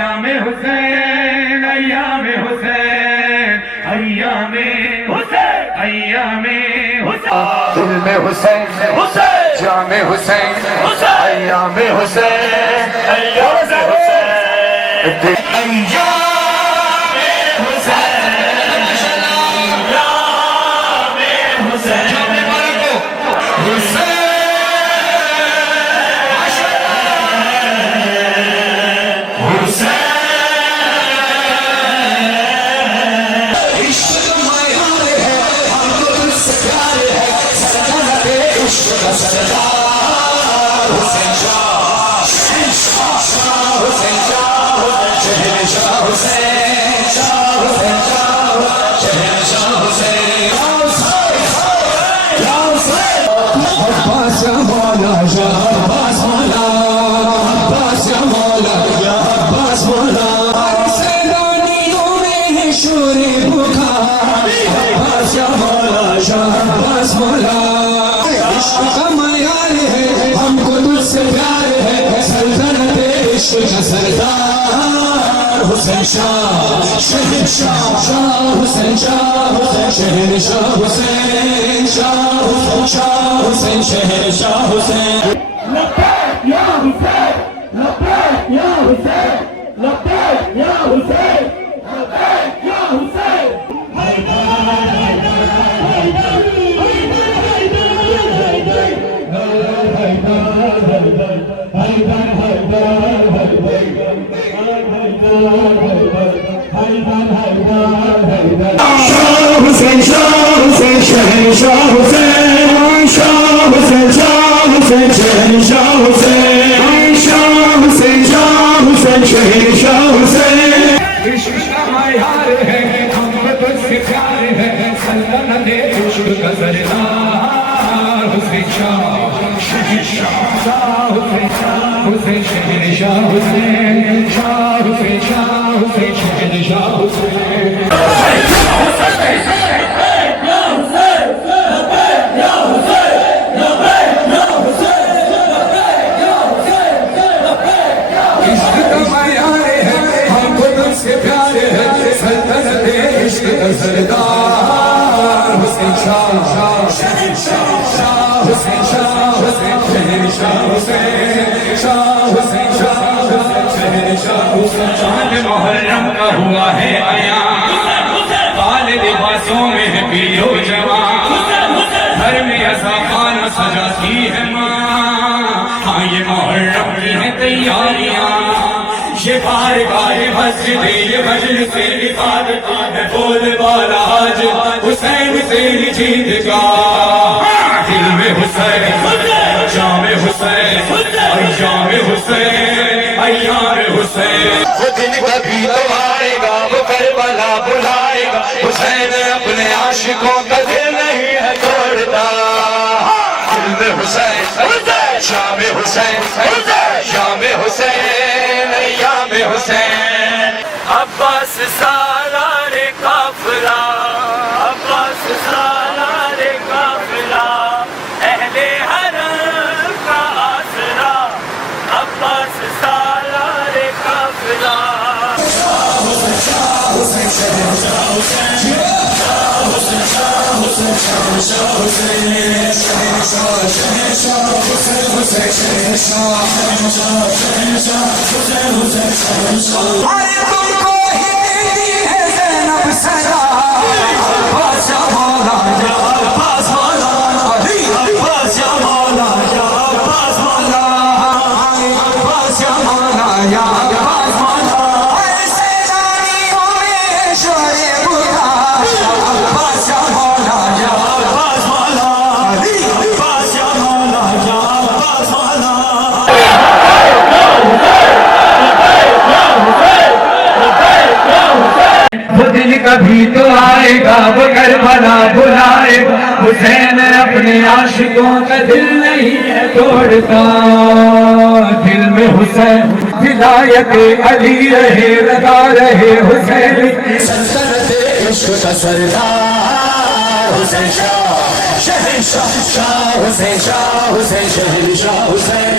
अय्यामे हुसैन अय्यामे हुसैन अय्यामे हुसैन अय्यामे हुसैन दिल में हुसैन हुसैन जामे हुसैन हुसैन अय्यामे हुसैन अय्यामे हुसैन हमको तुझसे प्यार है सल्तनत इश्क का सरदार हुसैन शाह शहंशाह शाह हुसैन शाह हुसैन शहंशाह हुसैन शाह हुसैन शाह हुसैन शहंशाह हुसैन लब्बैक या हुसैन लब्बैक या हुसैन लब्बैक या हुसैन लब्बैक या हुसैन शाह हुसैन शहंशाह हुसैन शाह हुसैन शहंशाह हुसैन शाह हुसैन शहंशाह हुसैन इश्क का मयार है हमको तुझसे प्यार है सल्तनत इश्क का सरदार हुसैन शाह शहंशाह हुसैन शहंशाह हुसैन शाह हुसैन शहंशाह हुसैन इश्क का मयार है हमको तुझसे प्यार है सल्तनत इश्क का सरदार हुसैन शाह शहंशाह हुसैन शहंशाह हुसैन शहंशाह हुसैन चांद मुहर्रम का हुआ है आया काले लिबासों में है पीरो जवान घर में ऐसा खाना सजाती है माँ हाँ ये मुहर्रम की है तैयारियां ये बार गाए मस्जिद ये मजलिस से इबादत है बोल बाला आज हुसैन तेरी जीत का दिल में हुसैन जामे हुसैन अय्यामे हुसैन अय्यामे हुसैन वो दिन कभी तो आएगा वो करबला बुलाएगा हुसैन अपने आशिकों का दिल नहीं है तोड़ता दिल में हुसैन शामे हुसैन शामे हुसैन अय्यामे हुसैन अब्बास सालार काफिला अब्बास सालार काफिला अहले हरम का आसरा अब्बास सालार काफिला अरे तुमको ही देती है ज़ैनब सदा अब्बास या मौला या अब्बास मौला अब्बास या मौला या अब्बास मौला अब्बास या मौला या अब्बास मौला ऐसे जानियों में शोरे बुरा अब्बास या मौला या अब्बास मौला अब्बास या मौला या अब्बास मौला वो दिन कभी तो आएगा वो करबला बुलाएगा हुसैन अपने आशिकों का दिल नहीं है तोड़ता दिल में हुसैन विलायत अली रहे लगा रहे हुसैन सल्तनत इश्क का सरदार हुसैन शाह शहनशाह शाह हुसैन शहनशाह हुसैन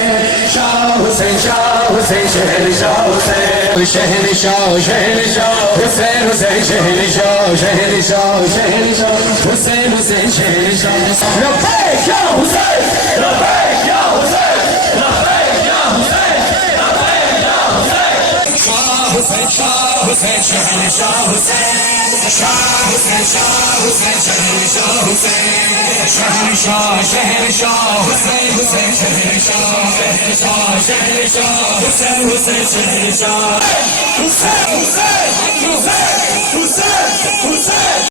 शाह हुसैन शहनशाह हुसैन शहनशाह हुसैन शहनशाह हुसैन शहनशाह लब्बैक या हुसैन लब्बैक या हुसैन लब्बैक या हुसैन लब्बैक या हुसैन शाह हुसैन शहनशाह हुसैन शहनशाह हुसैन शहनशाह हुसैन शहनशाह हुसैन शहनशाह हुसैन